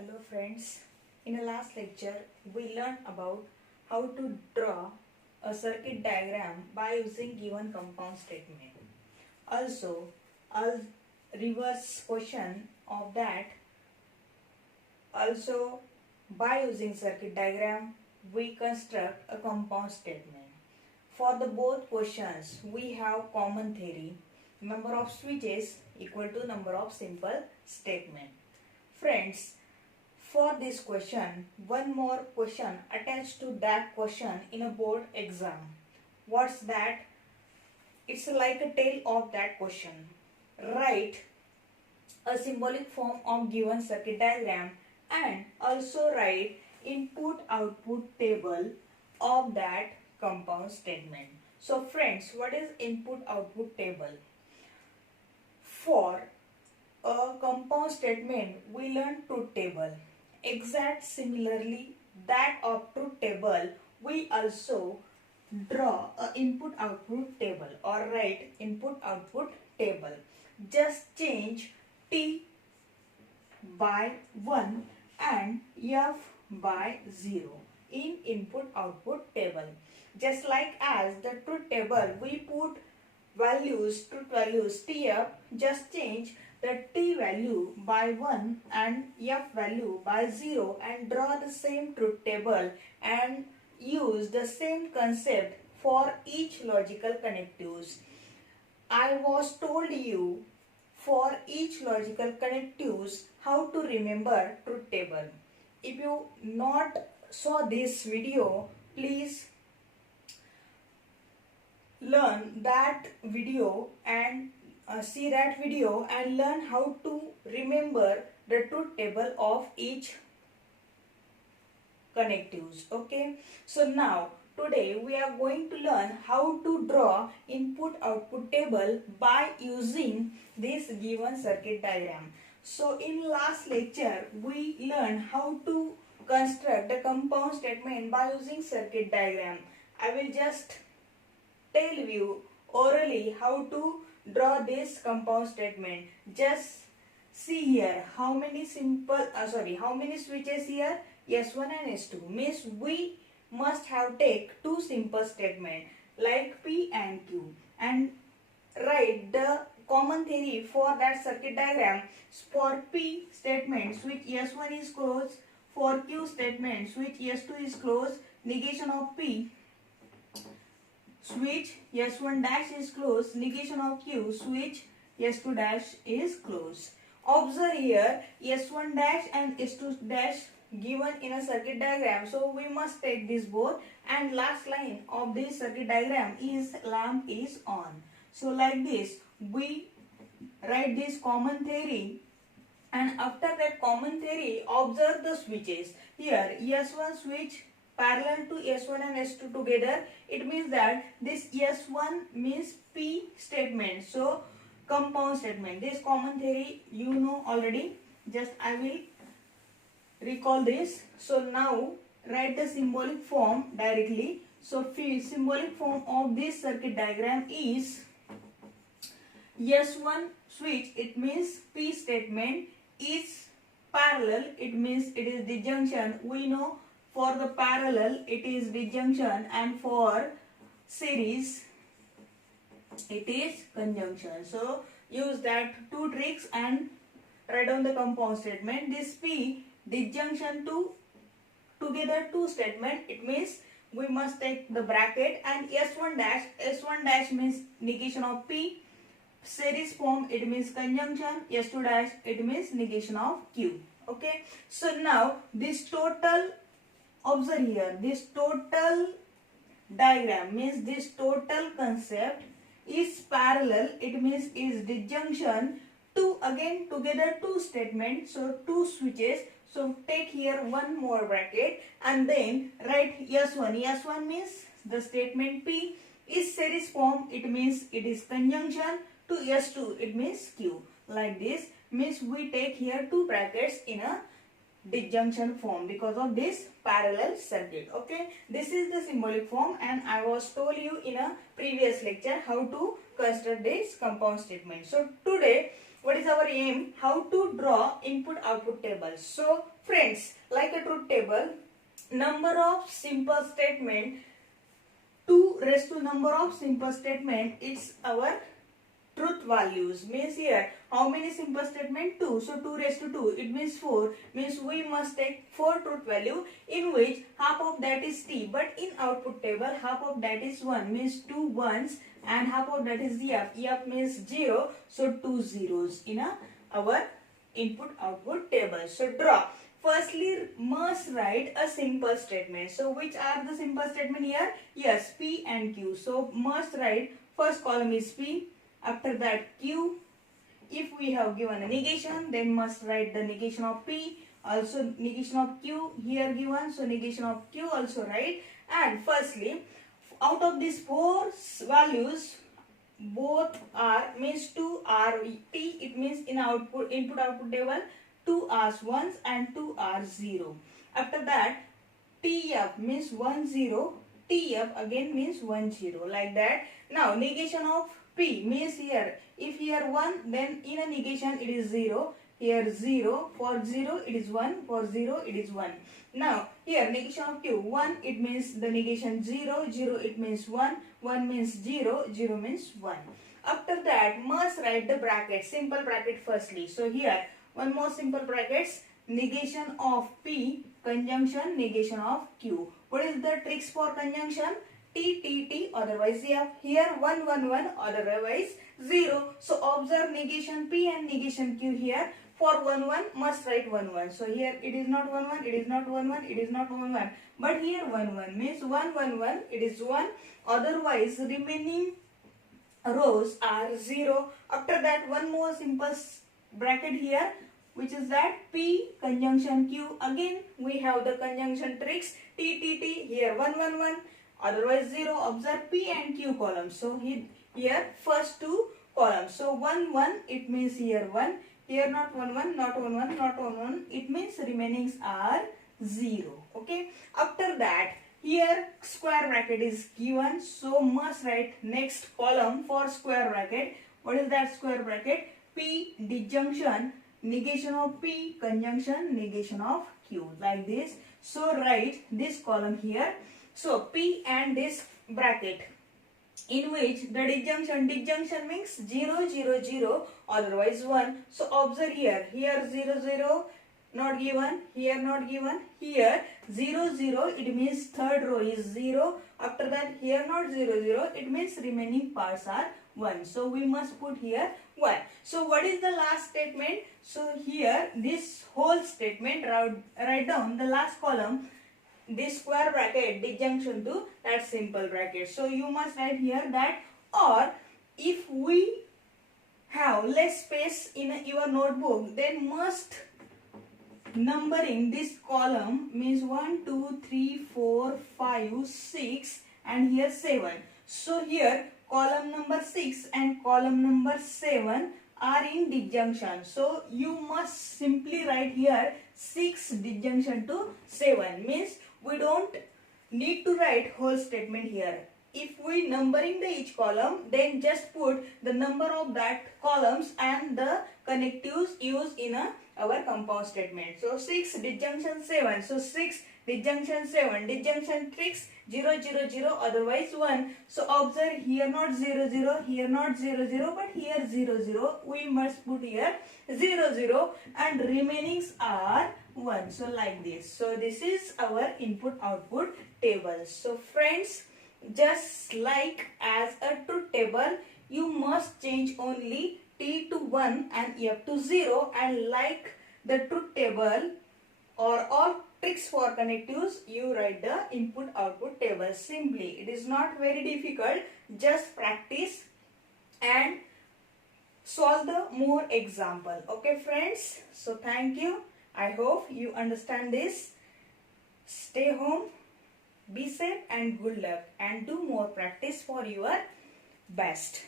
Hello friends, in the last lecture we learned about how to draw a circuit diagram by using given compound statement. Also, a reverse question of that, also by using circuit diagram we construct a compound statement. For the both questions we have common theory, number of switches equal to number of simple statement. Friends, for this question, one more question attached to that question in a board exam. What's that? It's like a tail of that question. Write a symbolic form of given circuit diagram and also write input-output table of that compound statement. So friends, what is input-output table? For a compound statement, we learn truth table. Exact similarly, that of truth table, we also draw a input output table or write input output table. Just change T by 1 and F by 0 in input output table. Just like as the truth table, we put truth values TF, just change the T value by 1 and F value by 0 and draw the same truth table and use the same concept for each logical connectives. I was told you for each logical connectives how to remember truth table. If you not saw this video, please learn that video and see that video and learn how to remember the truth table of each connectives. Okay, so now today we are going to learn how to draw input output table by using this given circuit diagram. So in last lecture we learned how to construct the compound statement by using circuit diagram. I will just tell you orally how to draw this compound statement. Just see here how many how many switches here, S1 and S2, means we must have take two simple statement like P and Q and write the common theory for that circuit diagram. For P statement, switch S1 is closed. For Q statement, switch S2 is closed. Negation of P, switch S1 dash is closed. Negation of Q, switch S2 dash is closed. Observe here S1 dash and S2 dash given in a circuit diagram. So we must take this both, and last line of this circuit diagram is lamp is on. So like this we write this common theory, and after that common theory observe the switches. Here S1 switch parallel to S1 and S2 together, it means that this S1 means P statement, so compound statement. This common theory you know already, just I will recall this. So now write the symbolic form directly. So symbolic form of this circuit diagram is S1 switch, it means P statement is parallel, it means it is disjunction. We know for the parallel it is disjunction and for series it is conjunction. So use that two tricks and write down the compound statement. This P disjunction to together two statement, it means we must take the bracket, and S1 dash means negation of P. Series form, it means conjunction. S2 dash, it means negation of Q. Okay, so now this total, observe here, this total diagram means this total concept is parallel, it means is disjunction to again together two statements, so two switches. So take here one more bracket and then write S1. S1 means the statement P is series form, it means it is conjunction to S2, it means Q. Like this means we take here two brackets in a disjunction form because of this parallel circuit. Okay, this is the symbolic form, and I was told you in a previous lecture how to construct this compound statement. So today what is our aim? How to draw input output table. So friends, like a truth table, number of simple statement, 2 raised to number of simple statement, it's our truth values. Means here how many simple statement? 2. So 2 raised to 2, it means 4. Means we must take 4 truth value, in which half of that is t, but in output table half of that is 1, means 2 ones, and half of that is f. F means 0, so 2 zeros in our input output table. So draw. Firstly, must write a simple statement. So which are the simple statement here? Yes, P and Q. So must write, first column is P, after that Q. If we have given a negation, then must write the negation of P, also negation of Q here given, so negation of Q also write. And firstly, out of these 4 values, both are, means 2 are T, it means in output input output table 2 are ones and 2 are 0. After that, TF means 1 0, TF again means 1 0, like that. Now negation of P means here, if here 1, then in a negation it is 0, here 0, for 0 it is 1, for 0 it is 1. Now here negation of Q, 1 it means the negation 0, 0 it means 1, 1 means 0, 0 means 1. After that, must write the bracket, simple bracket firstly. So here one more simple brackets, negation of P, conjunction negation of Q. What is the tricks for conjunction? T, T, T, otherwise F. Here 1, 1, 1, otherwise 0. So observe negation P and negation Q here. For 1, 1, must write 1, 1. So here it is not 1, 1, it is not 1, 1, it is not 1, 1. But here 1, 1 means 1, 1, 1, it is 1. Otherwise remaining rows are 0. After that, one more simple bracket here, which is that P conjunction Q. Again we have the conjunction tricks. T, T, T, here 1, 1, 1, otherwise 0. Observe P and Q columns. So here first 2 columns. So 1, 1, it means here 1. Here not 1, 1, not 1, 1, not 1, 1. It means remainings are 0. Okay. After that, here square bracket is given. So must write next column for square bracket. What is that square bracket? P disjunction negation of P, conjunction negation of Q, like this. So write this column here. So P and this bracket, in which the disjunction means 0, 0, 0, otherwise 1. So observe here 0, 0 not given, here not given, here 0, 0, it means third row is 0. After that, here not 0, 0, it means remaining parts are 1. So we must put here 1. So what is the last statement? So here this whole statement, write down the last column, this square bracket disjunction to that simple bracket. So you must write here that, or if we have less space in your notebook, then must numbering this column means 1, 2, 3, 4, 5, 6 and here 7. So here column number 6 and column number 7 are in disjunction. So you must simply write here 6 disjunction to 7, means we don't need to write whole statement here. If we numbering the each column, then just put the number of that columns and the connectives used in our compound statement. So 6 disjunction 7. So 6 disjunction 7. Disjunction tricks 0, 0, 0, otherwise 1. So observe here not 0, 0, here not 0, 0, but here 0, 0. We must put here 0, 0 and remainings are 1. So like this. So this is our input output table. So friends, just like as a truth table, you must change only T to 1 and F to 0, and like the truth table or all tricks for connectives, you write the input output table simply. It is not very difficult, just practice and solve the more example. Okay friends, so thank you. I hope you understand this. Stay home, be safe and good luck, and do more practice for your best.